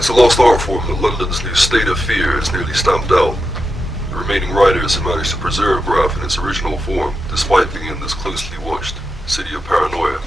It's a lost art form that London's new state of fear is nearly stamped out. The remaining writers have managed to preserve Graff in its original form, despite being in this closely watched city of paranoia.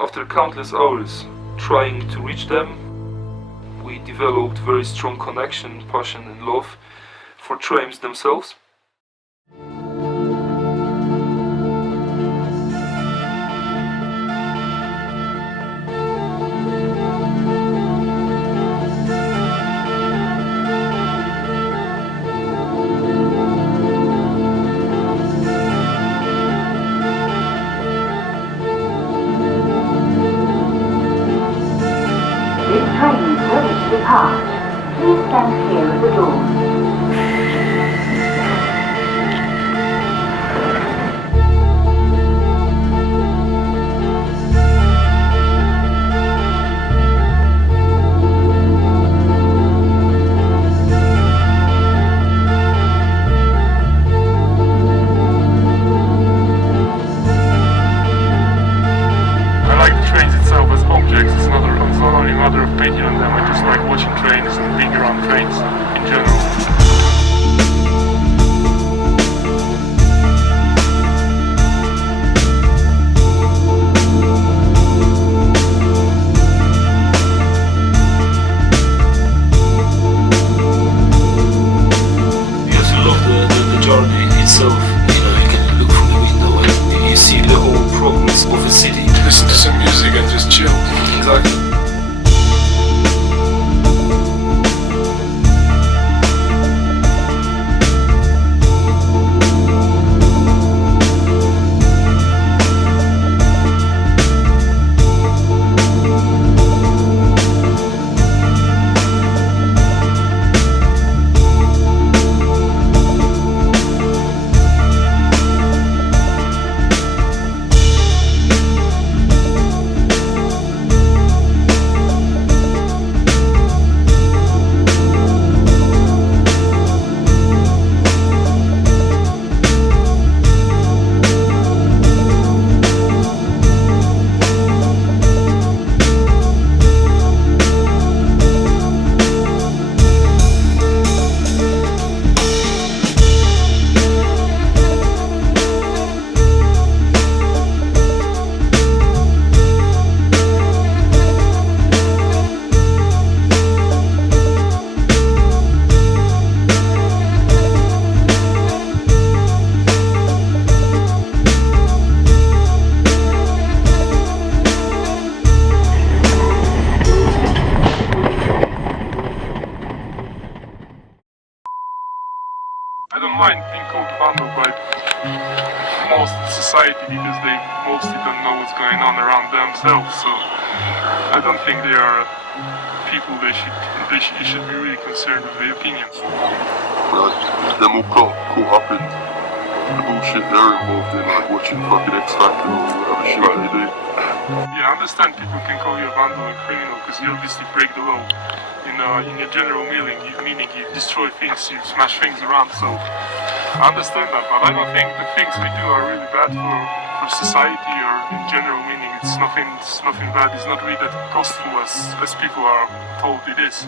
After countless hours trying to reach them, we developed very strong connection, passion and love for trains themselves. This train is ready to depart. Please stand clear of the doors. It's not only a matter of painting on them, I just like watching trains and being around trains in general. You also love the journey itself. You know, you can look from the window and you see the whole progress of a city. Listen to some music and just chill. Exactly. I don't mind being called vandal by most society because they mostly don't know what's going on around themselves, so I don't think they are people you should be really concerned with their opinions. Them all caught up in the bullshit they're involved in, like watching fucking X Factor or whatever shit they do. Yeah, I understand people can call you a vandal and criminal because you obviously break the law. In your general meaning you destroy things, you smash things around, so I understand that, but I don't think the things we do are really bad for society, or in general meaning it's nothing bad, it's not really that costful as people are told it is.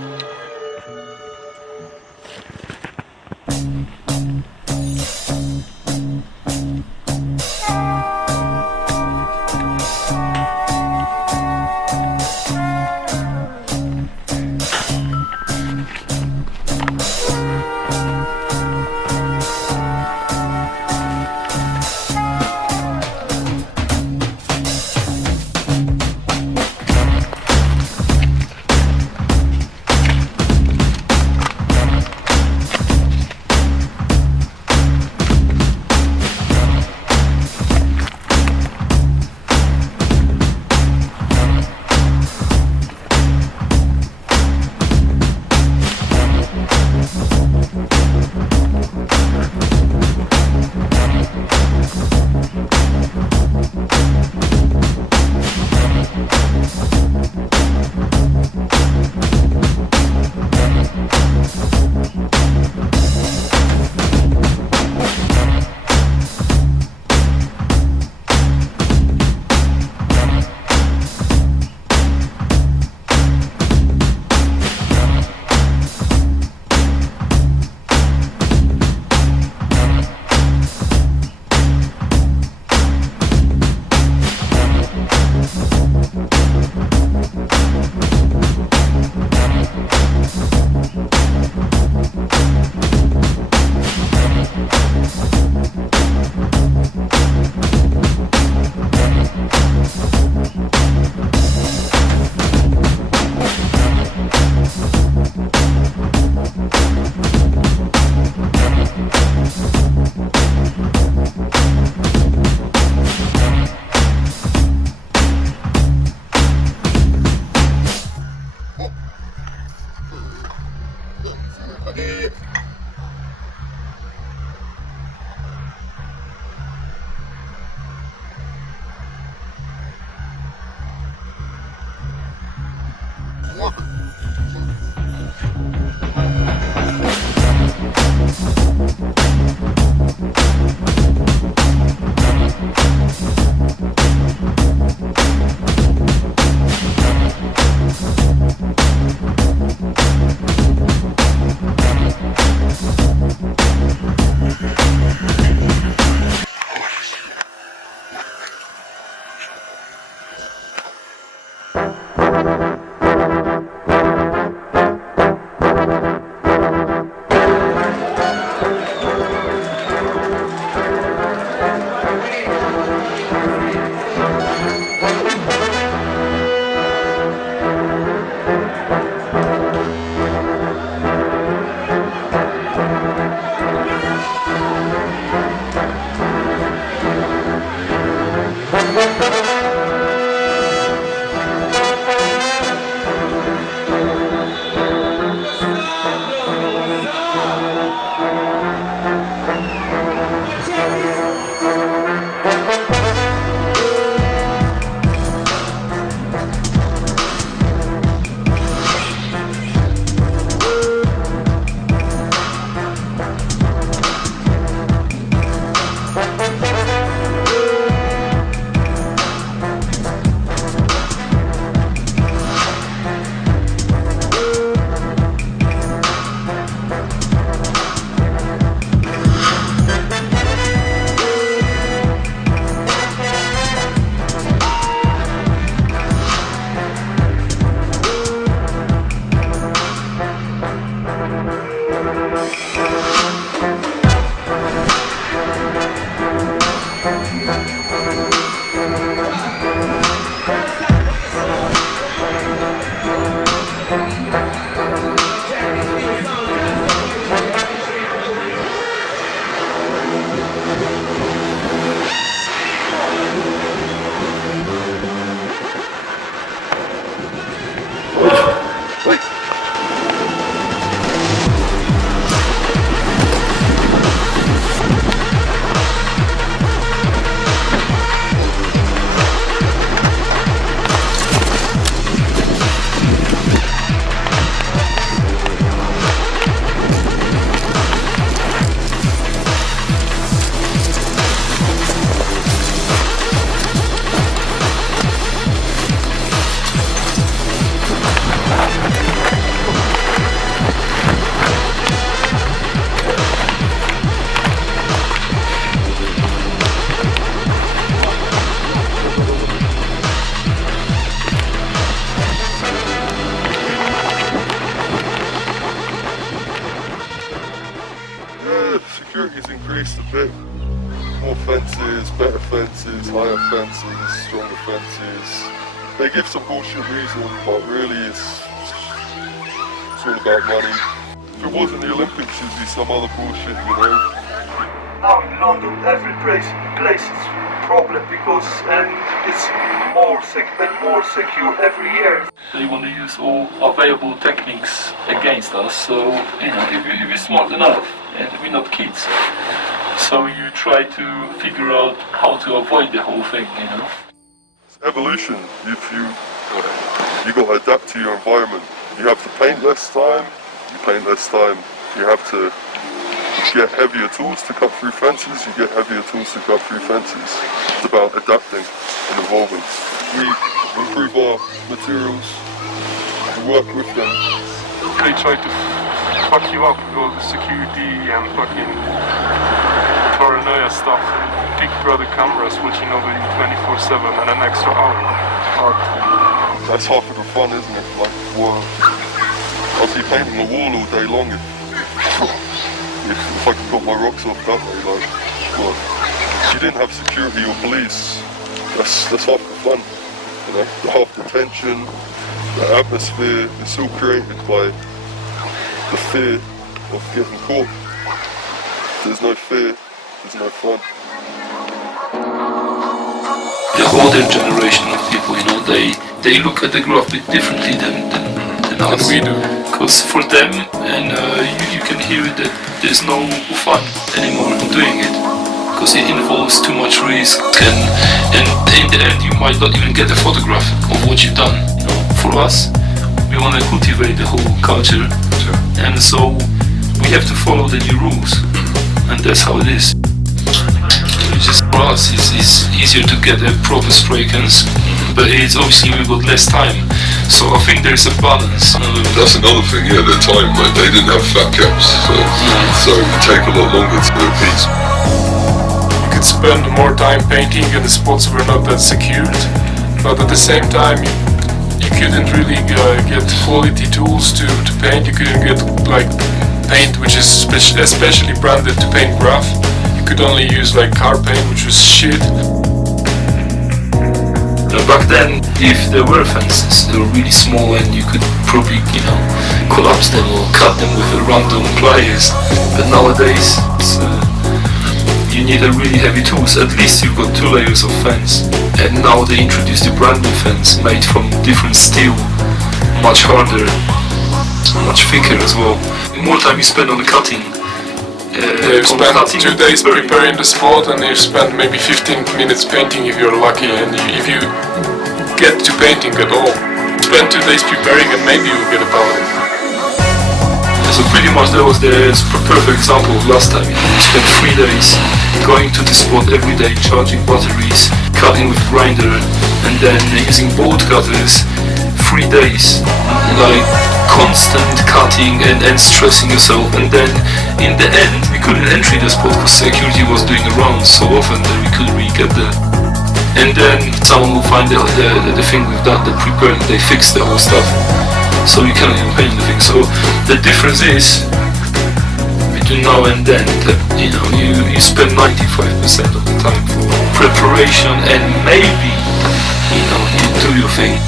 increased a bit. More fences, better fences, higher fences, stronger fences. They give some bullshit reason, but really it's all about money. If it wasn't the Olympics, it'd be some other bullshit, you know. Now in London, every place is problem because it's more secure every year. They want to use all available techniques against us. So if you're smart enough, and we're not kids, so you try to figure out how to avoid the whole thing. It's evolution. If you got to adapt to your environment. You have to paint less time. You paint less time. You have to get heavier tools to cut through fences. You get heavier tools to cut through fences. It's about adapting and evolving. We improve our materials. We work with them. They try to fuck you up with all the security and fucking paranoia stuff. Big brother cameras watching over you 24/7 and an extra hour. That's half of the fun, isn't it? Like, well, I'll be painting a wall all day long if I can got my rocks off that way. Like, well, if you didn't have security or police, that's half the fun. You know, half the tension, the atmosphere. It's all created by the fear of getting caught. If there's no fear, there's no fun. The older generation of people, they look at the graph a bit differently than us. we do. Because for them, and you can hear it, that there's no fun anymore in doing it. Because it involves too much risk, and in the end you might not even get a photograph of what you've done. For us, we want to cultivate the whole culture, and so we have to follow the new rules, and that's how it is. Just for us, it's easier to get a proper spray cans, but it's obviously we've got less time, so I think there's a balance. That's another thing, yeah, their time, like, they didn't have fat caps, so it would take a lot longer to do a piece. You could spend more time painting and the spots were not that secured, but at the same time you couldn't really get quality tools to paint. You couldn't get like paint which is especially branded to paint graph. You could only use like car paint, which was shit. Back then, if there were fences, they were really small and you could probably, collapse them or cut them with random pliers. But nowadays, you need a really heavy tools. At least you've got 2 layers of fence. And now they introduced the brand new fence made from different steel, much harder, much thicker as well. The more time you spend on the cutting, You spend 2 days preparing the spot and you spend maybe 15 minutes painting if you're lucky, and if you get to painting at all, spend 2 days preparing and maybe you'll get a palette. So pretty much that was the perfect example of last time. You spent 3 days going to the spot every day, charging batteries, cutting with grinder, and then using bolt cutters. 3 days, like constant cutting and stressing yourself, and then in the end we couldn't enter the spot because security was doing a round so often that we couldn't really get there. And then someone will find the thing we've done, the preparing, they fix the whole stuff, so you cannot even paint anything. So the difference is between now and then that you spend 95% of the time for preparation, and maybe you do your thing.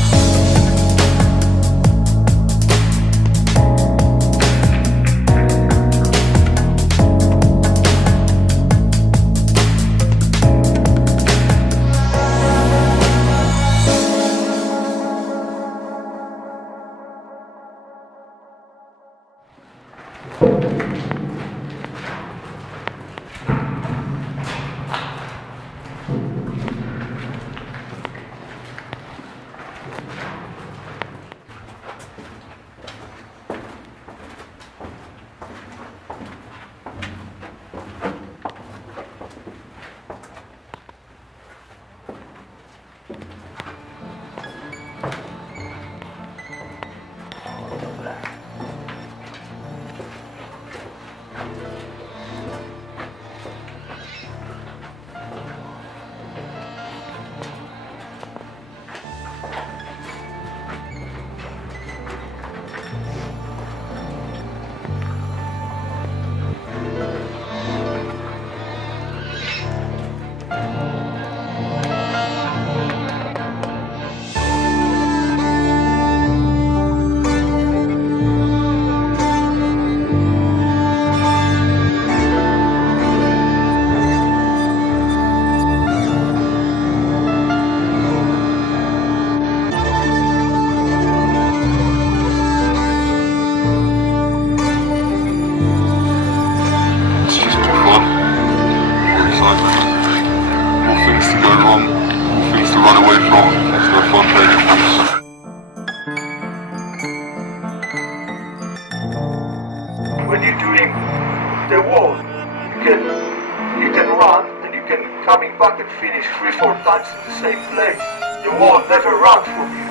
when you're doing the wall, you can run and you can coming back and finish 3-4 times in the same place. The wall never run from you.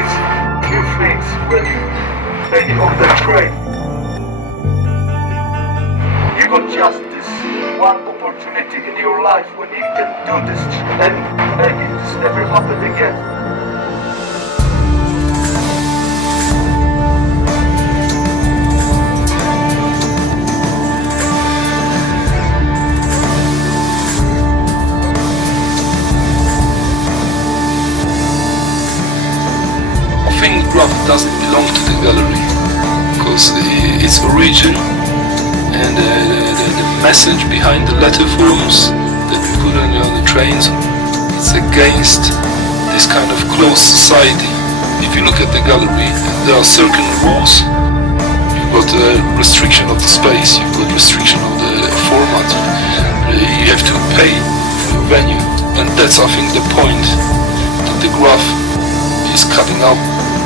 It's few things when you painting on the train. You got just this one opportunity in your life when you can do this, and maybe this never happen again. I think Graffiti doesn't belong to the gallery because its origin and the message behind the letter forms that we put on the trains, it's against this kind of closed society. If you look at the gallery, there are certain rules. You've got a restriction of the space, you've got restriction of the format, you have to pay for your venue, and that's I think the point that the graph is cutting out.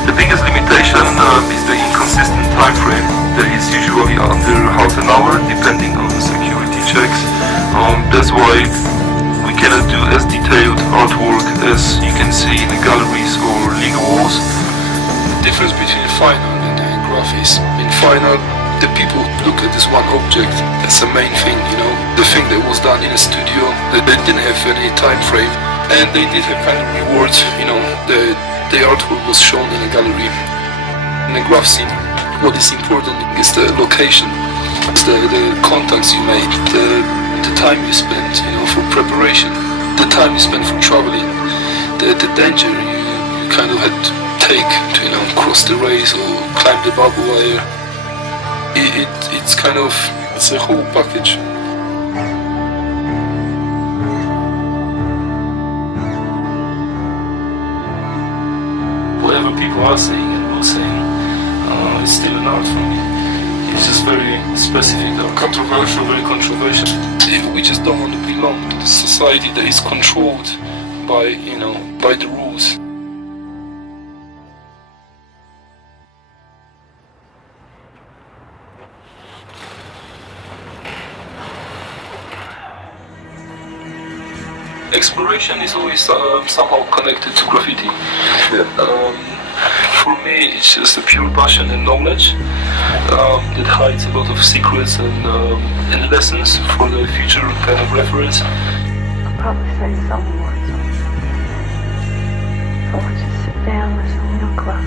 The biggest limitation is the inconsistent time frame. That is usually under half an hour, depending on the security checks. That's why we cannot do as detailed artwork as you can see in the galleries or legal walls. The difference between final and graph is in final, the people look at this one object. That's the main thing, you know. The thing that was done in a studio, they didn't have any time frame, and they did have kind of rewards, you know. The artwork was shown in a gallery. In the graph scene, what is important is the location, the contacts you made, the time you spent, you know, for preparation, the time you spent for traveling, the danger you kind of had to take to, you know, cross the race or climb the barbed wire. It's kind of, it's a whole package. Whatever people are saying and will saying, it's still an art for me. It's just very specific, controversial, very controversial. We just don't want to belong to the society that is controlled by, you know, by the rules. Exploration is always somehow connected to graffiti. Yeah. For me, it's just a pure passion and knowledge that hides a lot of secrets and lessons for the future kind of reference. I'll probably say some words. So let's just sit down, listen real close.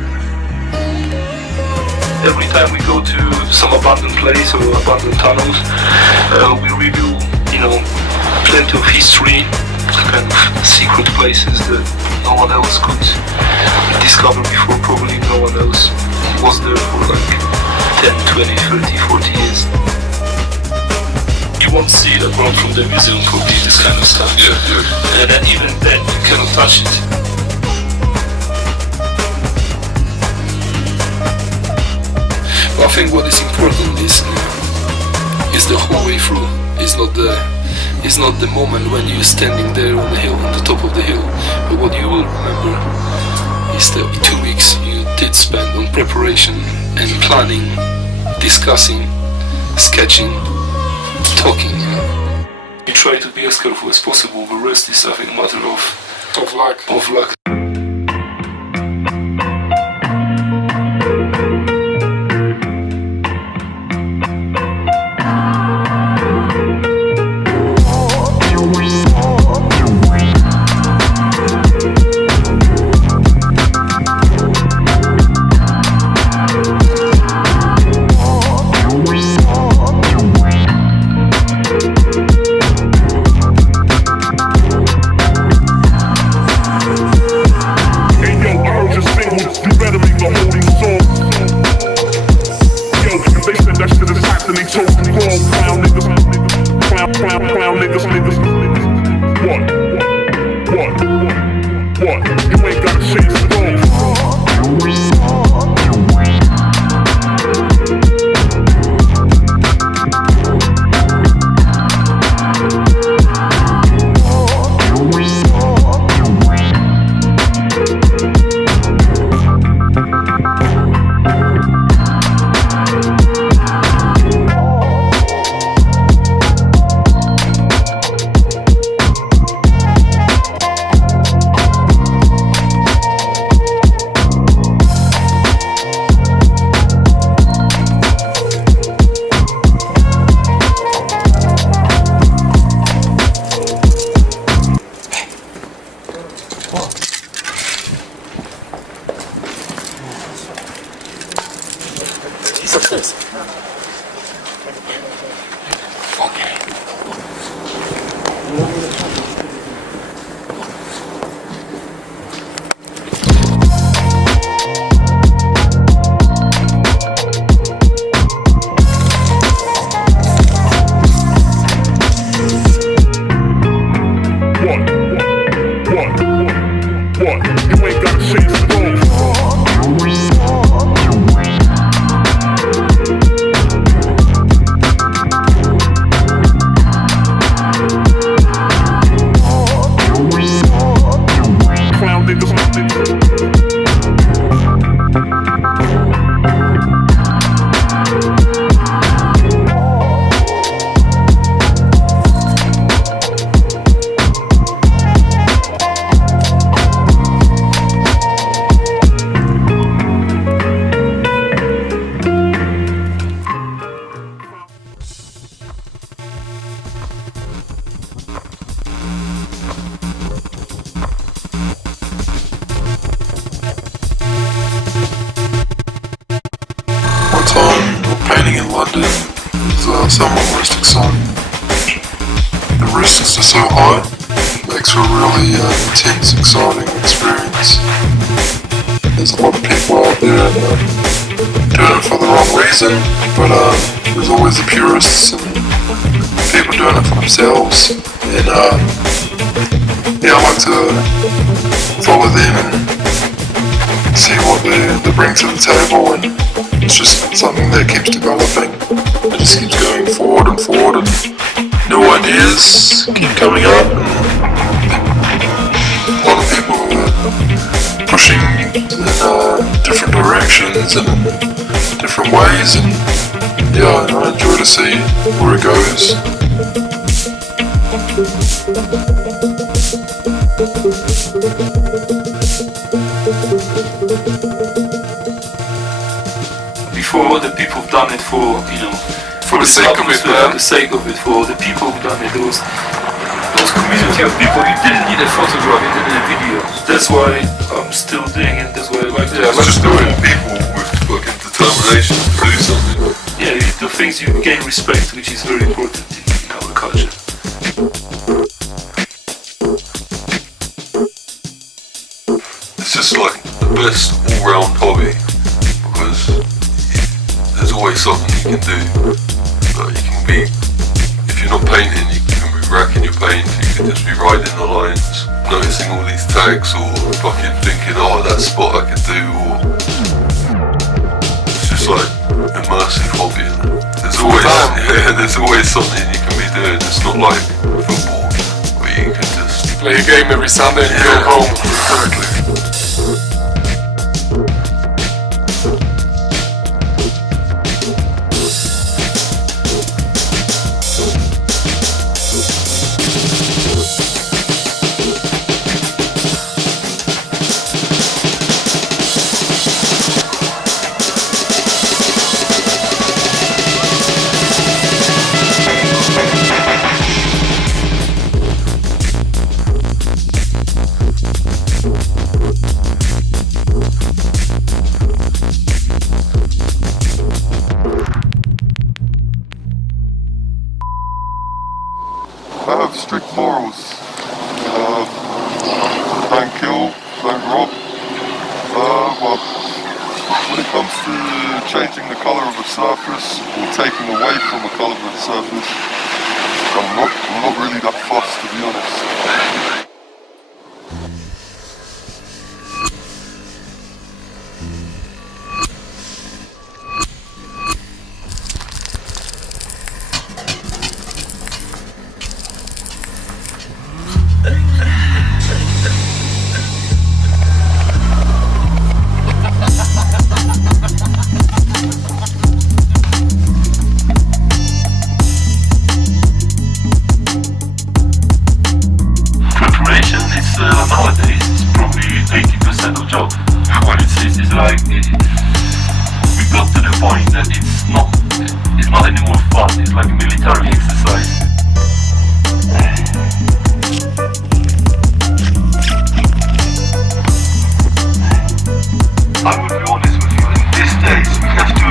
Every time we go to some abandoned place or abandoned tunnels, we review, you know, plenty of history, kind of secret places that no one else could discover before. Probably no one else was there for like 10, 20, 30, 40 years. You won't see it apart from the museum, probably, this kind of stuff. Yeah. And then even then you cannot touch it. But I think what is important is the whole way through. It's not the moment when you're standing there on the hill, on the top of the hill. But what you will remember is the 2 weeks you did spend on preparation and planning, discussing, sketching, talking, you know. You try to be as careful as possible, the rest is I think a matter of luck. Success. You ain't got a chance at all. Clown niggas. My time of painting in London is somewhat most exciting. The risks are so high, it makes for a really intense, exciting experience. There's a lot of people out there doing it for the wrong reason, but there's always the purists and people doing it for themselves. And yeah, I like to follow them and see what they bring to the table, and it's just something that keeps developing. It just keeps going forward and forward, and new ideas keep coming up, and a lot of people are pushing in different directions and different ways, and yeah, I enjoy to see where it goes. Before, the people have done it for, for the sake of it, for the sake of it, for the people who've done it, those community of people. You didn't need a photograph, you didn't need a video. That's why I'm still doing it, that's why I like it. Yeah, let's just do it. People with fucking determination to do something. Yeah, the things you gain respect, which is very important in our culture. It's just like the best all-round hobby, because there's always something you can do. You can be, if you're not painting, you can be racking your paint, you can just be riding the lines, noticing all these tags, or fucking thinking, oh, that spot I could do, or it's just like immersive hobby. There's always something you can be doing. It's not like football, where you can just Play a game every Sunday and go home. Exactly. I have strict morals. Don't kill, don't rob. Well, when it comes to changing the colour of a surface or taking away from the colour of a surface, I'm not really that fussed, to be honest. Nowadays, it's probably 80% of job. What it's like, we got to the point that it's not anymore fun, it's like a military exercise. I would be honest with you, in these days we have to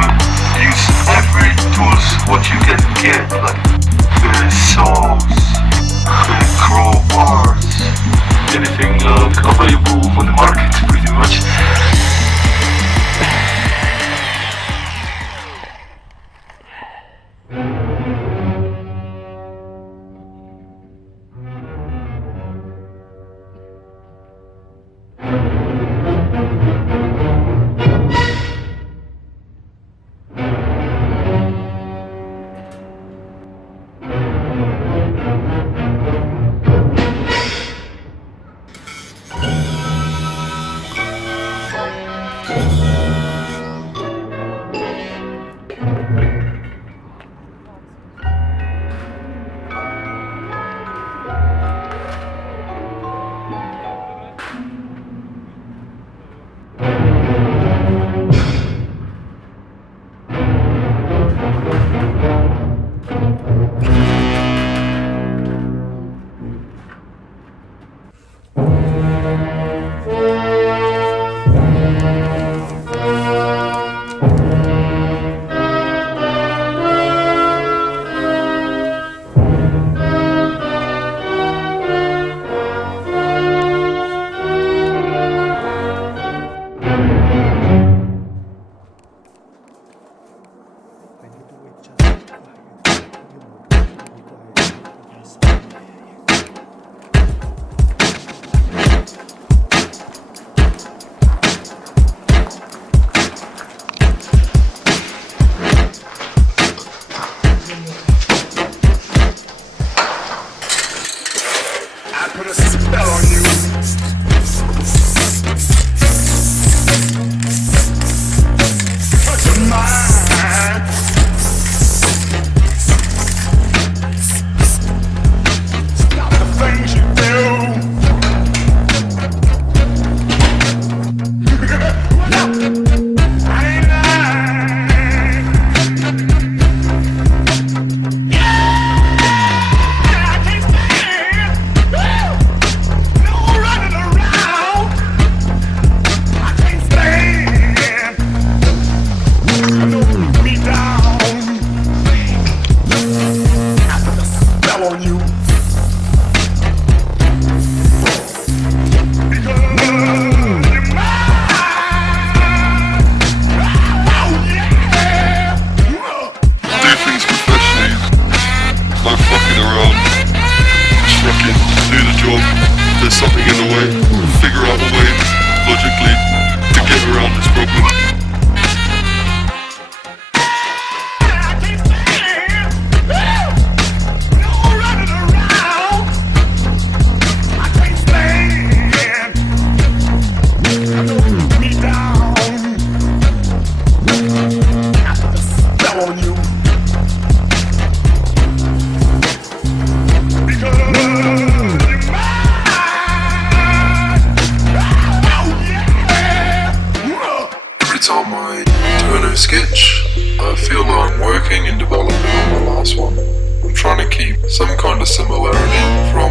sketch. I feel I'm working and developing on my last one. I'm trying to keep some kind of similarity from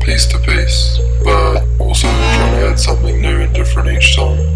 piece to piece, but also trying to add something new and different each time.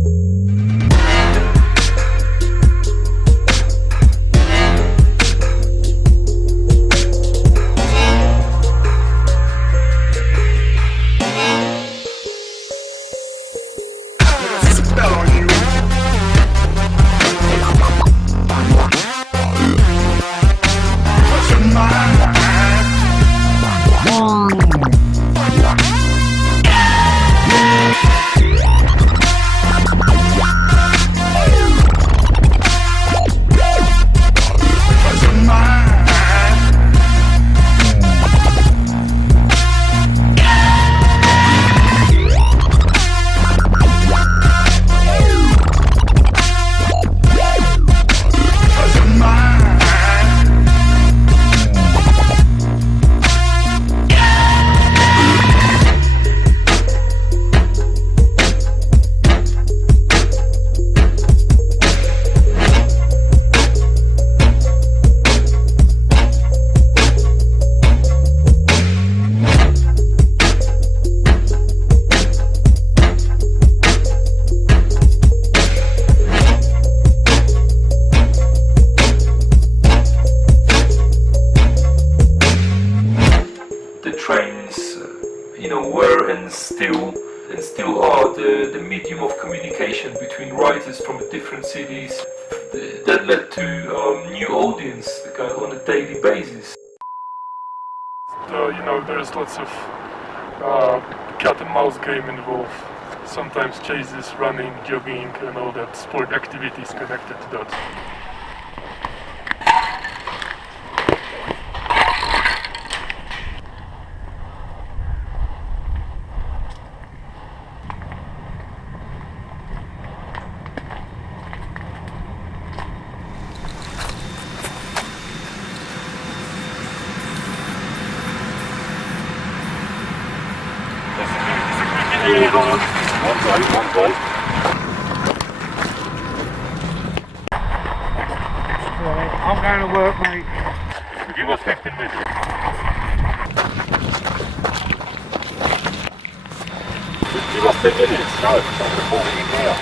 Were and still are the medium of communication between writers from different cities that led to new audience on a daily basis. There's lots of cat and mouse game involved. Sometimes chases, running, jogging, and all that sport activities connected to that. gentlemen. One day. I'm going to work, mate. Give us 15 minutes. Give us 10 minutes. No, it's not reporting in now.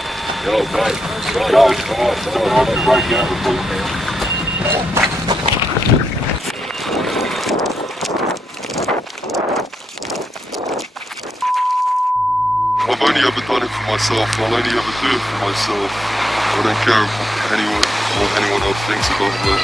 Yo, mate. Yo, come on. Someone off the radio report now. I've only ever done it for myself. I'll only ever do it for myself. I don't care what anyone else thinks about that.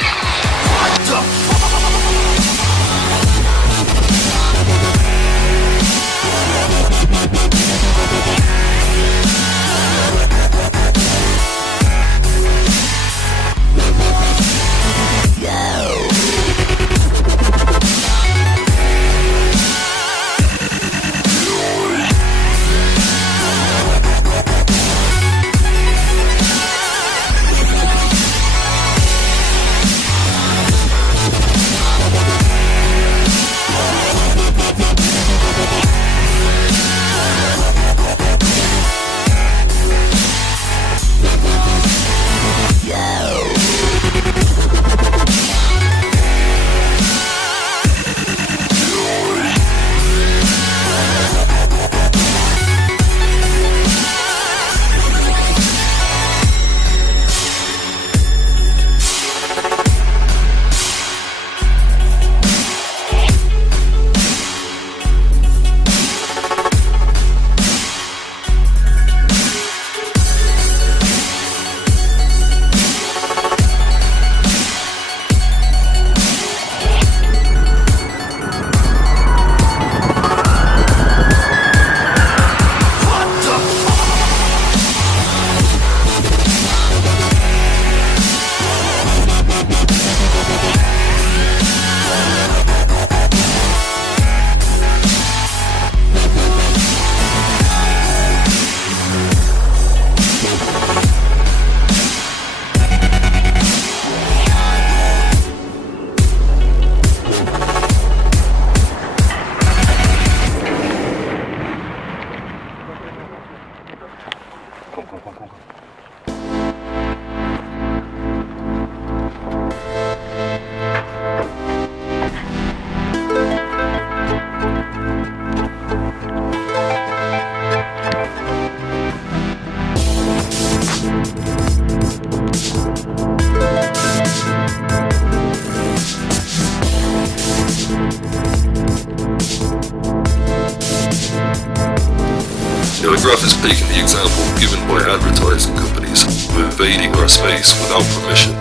The graph is taking the example given by advertising companies of invading our space without permission,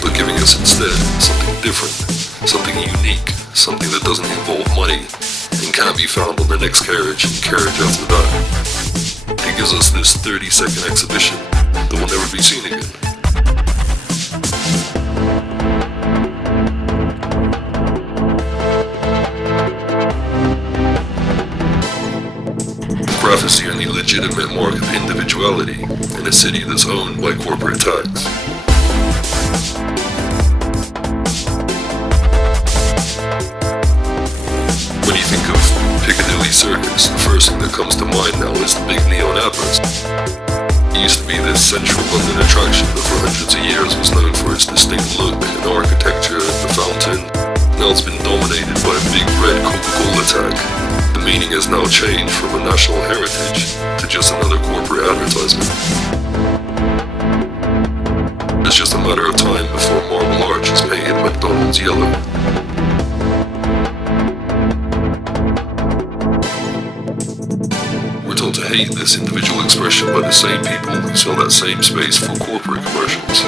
but giving us instead something different, something unique, something that doesn't involve money and can't be found on the next carriage and carriage after that. It gives us this 30-second exhibition that will never be seen again. Graph is the only legitimate mark of individuality in a city that's owned by corporate tags. When you think of Piccadilly Circus, the first thing that comes to mind now is the big neon adverts. It used to be this central London attraction that for hundreds of years was known for its distinct look and architecture, the fountain. Now it's been dominated by a big red Coca-Cola tag. The meaning has now changed from a national heritage to just another corporate advertisement. It's just a matter of time before Marble Arch is painted McDonald's yellow. We're told to hate this individual expression by the same people who sell that same space for corporate commercials.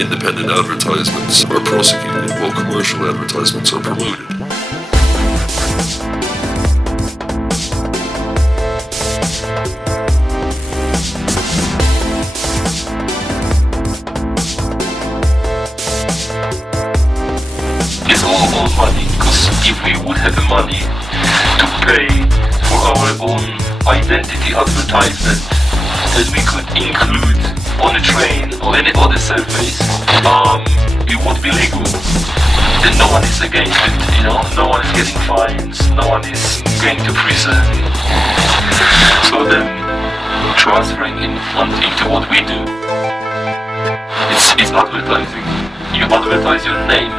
Independent advertisements are prosecuted while commercial advertisements are promoted. It's all about money, because if we would have the money to pay for our own identity advertisement that we could include on a train or any other surface, it would be legal. then no one is against it, you know, no one is getting fines, no one is going to prison. So then transferring into what we do, it's advertising. You advertise your name.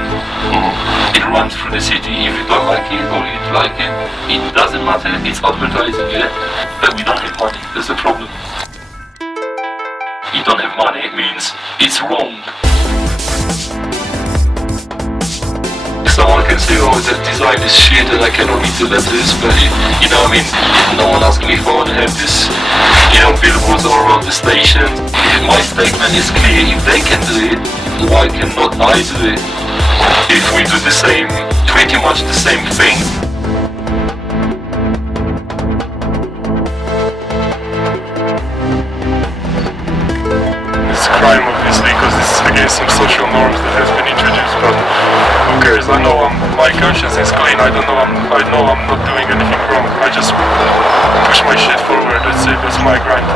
It runs through the city. If you don't like it or you like it, it doesn't matter. It's advertising, yeah? But we don't have money. That's the problem. You don't have money, it means it's wrong. Someone can say, oh, the design is shit and I cannot read the letters, but you know what I mean? No one asked me if I want to have this, you know, billboards all around the station. My statement is clear, if they can do it, why cannot I do it? If we do the same, pretty much the same thing. It's a crime, obviously, because this is against some social norms that has been introduced, but who cares? I know my conscience is clean. I know I'm not doing anything wrong. I just push my shit forward. That's it. That's my grind.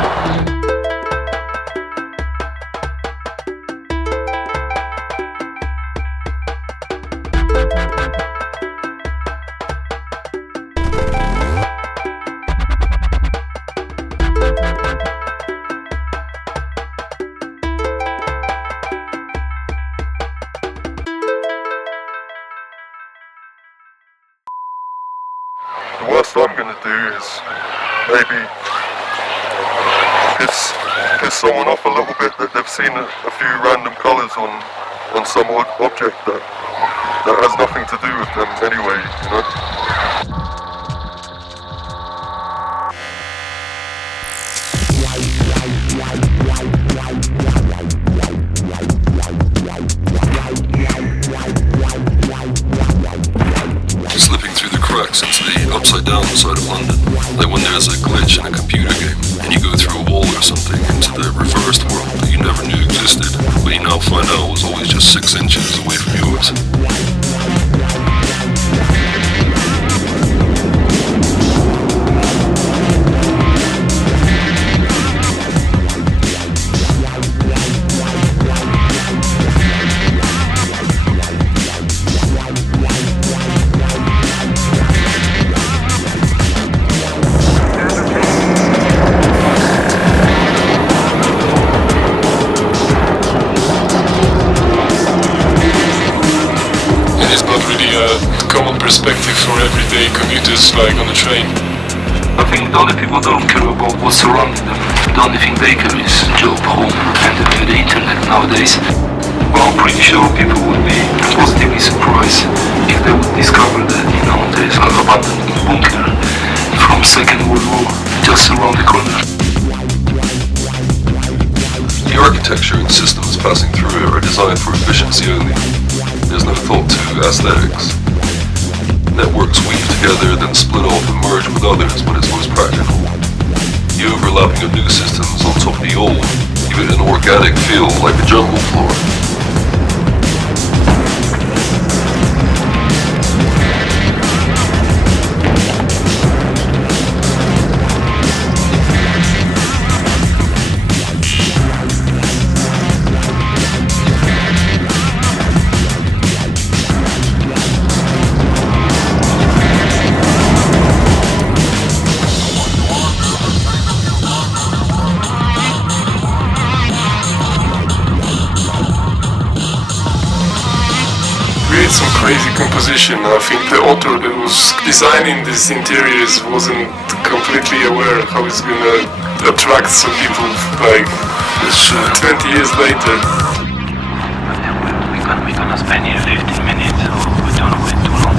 The worst I'm gonna do is maybe piss someone off a little bit that they've seen a few random colours on some object that has nothing to do with them anyway, you know? Slipping through the cracks into the upside down side of London, like when there's a glitch in a computer game and you go through a wall or something into the reversed world that you never knew existed, but you now find out was always just 6 inches away from yours. Common perspective for everyday commuters, like on the train. I think the only people don't care about what's surrounding them. The only thing they care is job, home, and the internet nowadays. Well, I'm pretty sure people would be positively surprised if they would discover that, you know, there's an abandoned bunker from Second World War just around the corner. The architecture and systems passing through it are designed for efficiency only. There's no thought to aesthetics. Networks weave together, then split off and merge with others when it's most practical. The overlapping of new systems on top of the old give it an organic feel like a jungle floor. Some crazy composition. I think the author that was designing these interiors wasn't completely aware how it's gonna attract some people like 20 years later. We're gonna spend here 15 minutes, so we don't wait too long.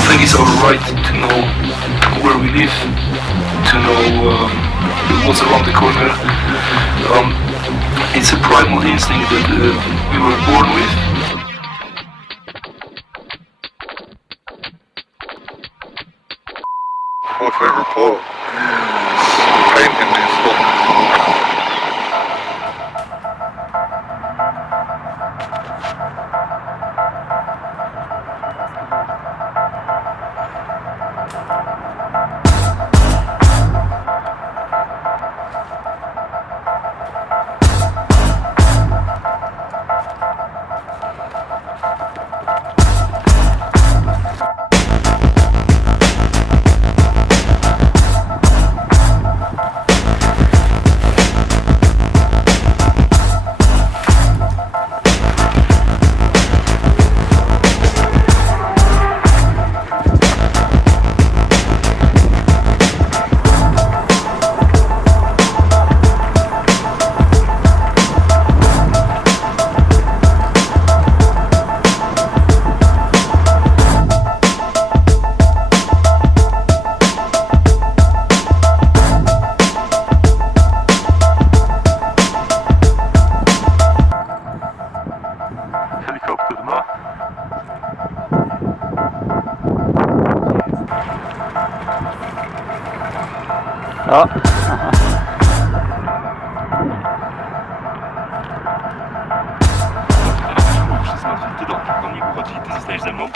I think it's our right to know where we live, to know what's around the corner. It's a primal instinct that we were born with. My favourite part is painting these spots. Ja. Ty do mnie uchodzi, ty zostajesz ze mną.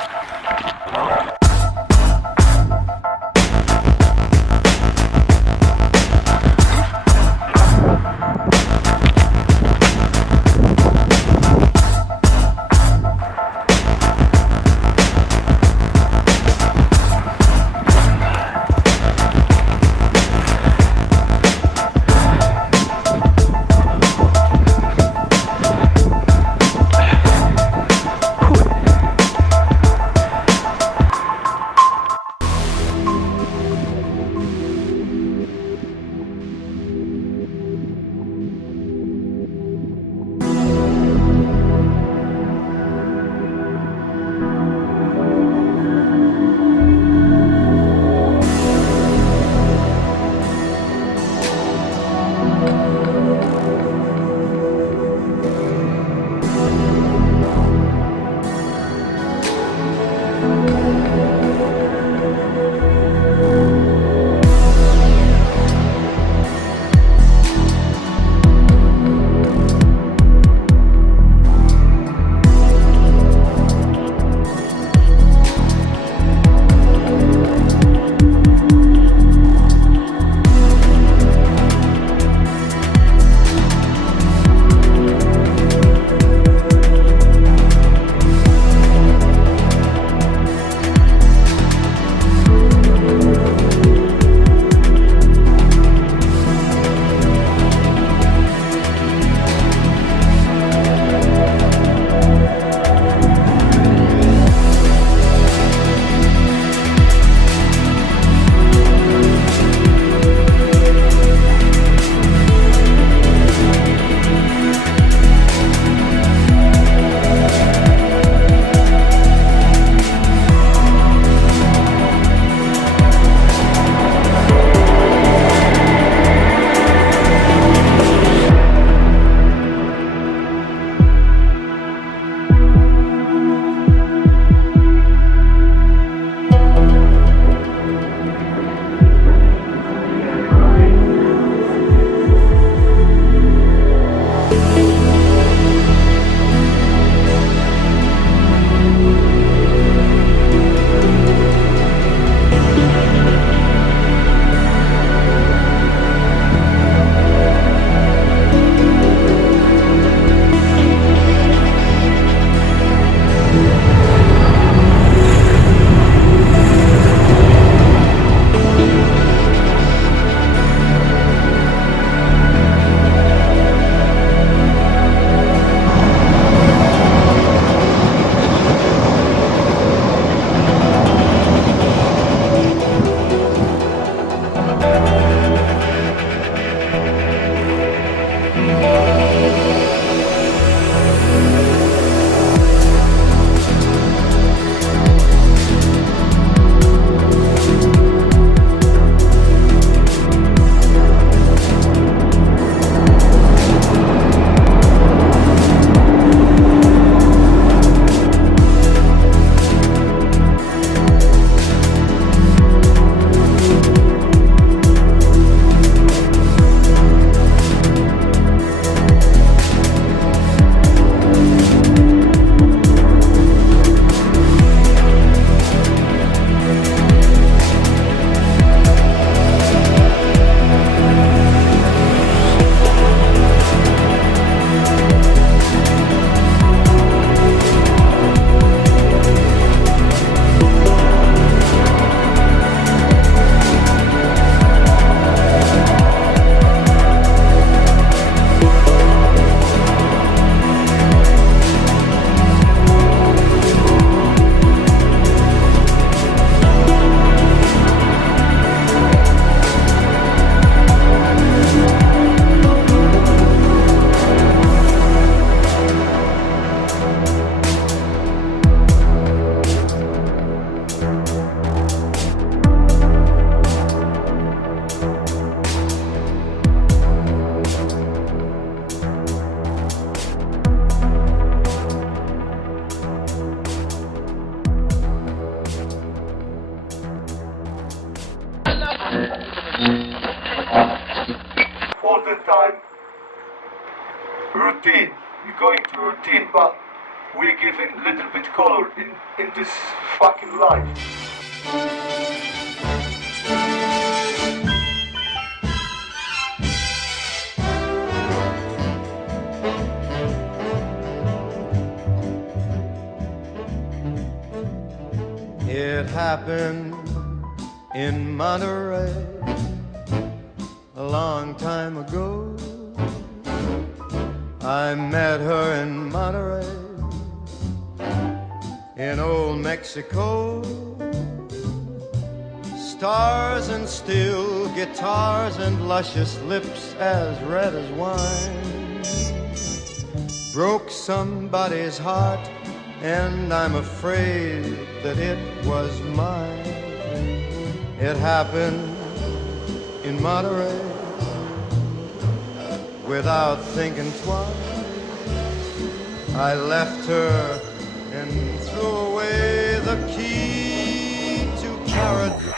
the time routine. You're going to routine, but we're giving a little bit color in this fucking life. It happened in Monterey a long time ago. I met her in Monterey, in old Mexico. Stars and steel guitars and luscious lips as red as wine broke somebody's heart, and I'm afraid that it was mine. It happened in Monterey without thinking twice. I left her and threw away the key to paradise.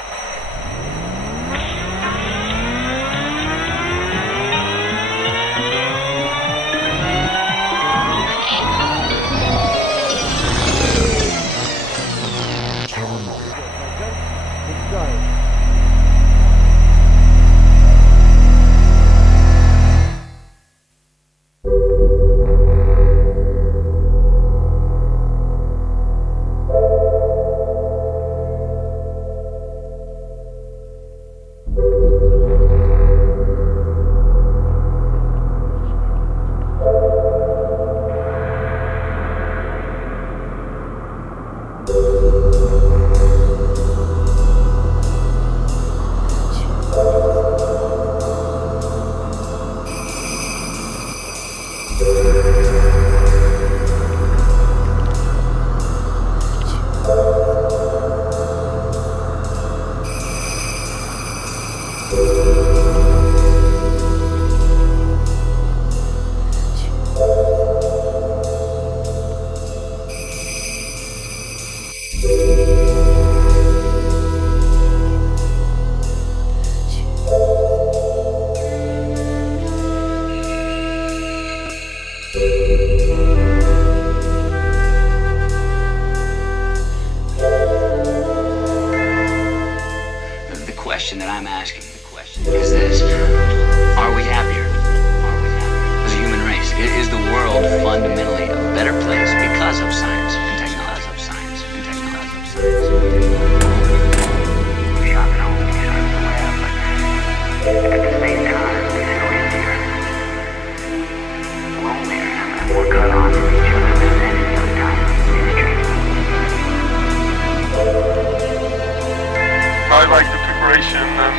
I like the preparation and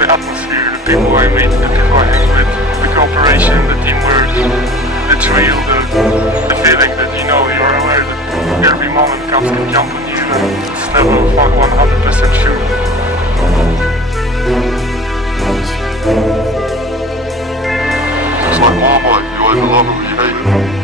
the atmosphere, the people I meet, the people I hang with, the cooperation, the teamwork, the thrill, the feeling that you know, you're aware that every moment can jump on you and it's never 100% sure. It's like Marmite, you either love it or you hate it.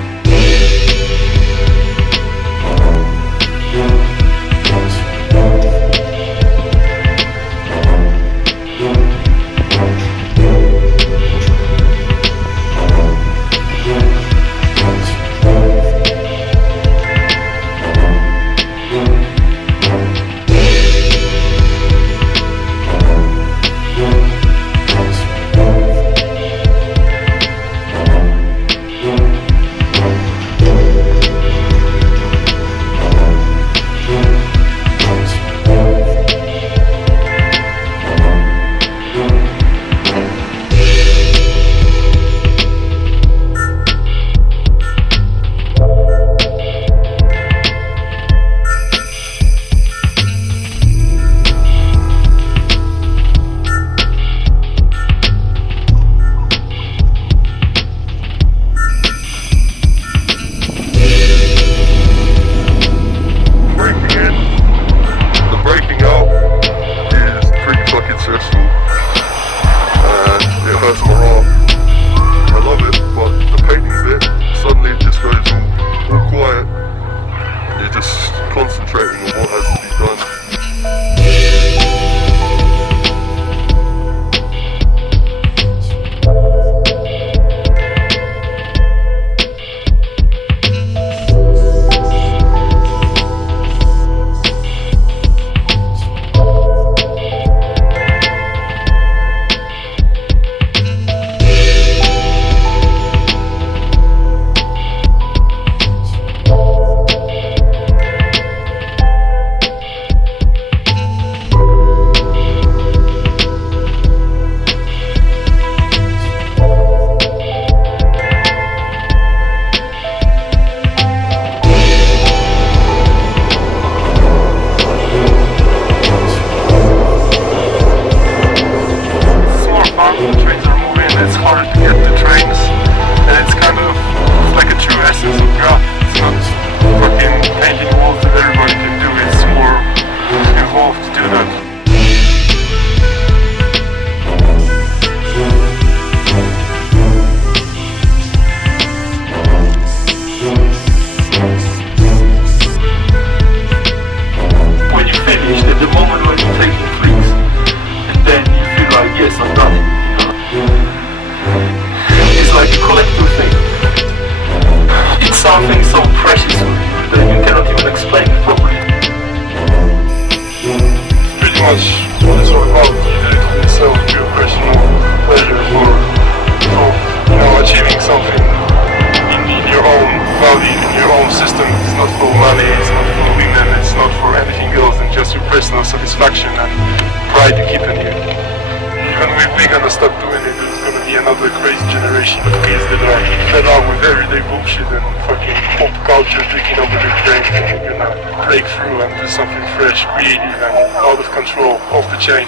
much what it's all about. You do it for yourself, pure personal pleasure for achieving something in your own body, in your own system. It's not for money, it's not for women, it's not for anything else than just your personal satisfaction and pride you keep in you. Even if we're gonna stop doing it, there's gonna be another crazy generation of kids that are fed up with everyday bullshit and fucking pop culture taking over their brain, and they're gonna break through and do something fresh, creative and out of control, off the chain.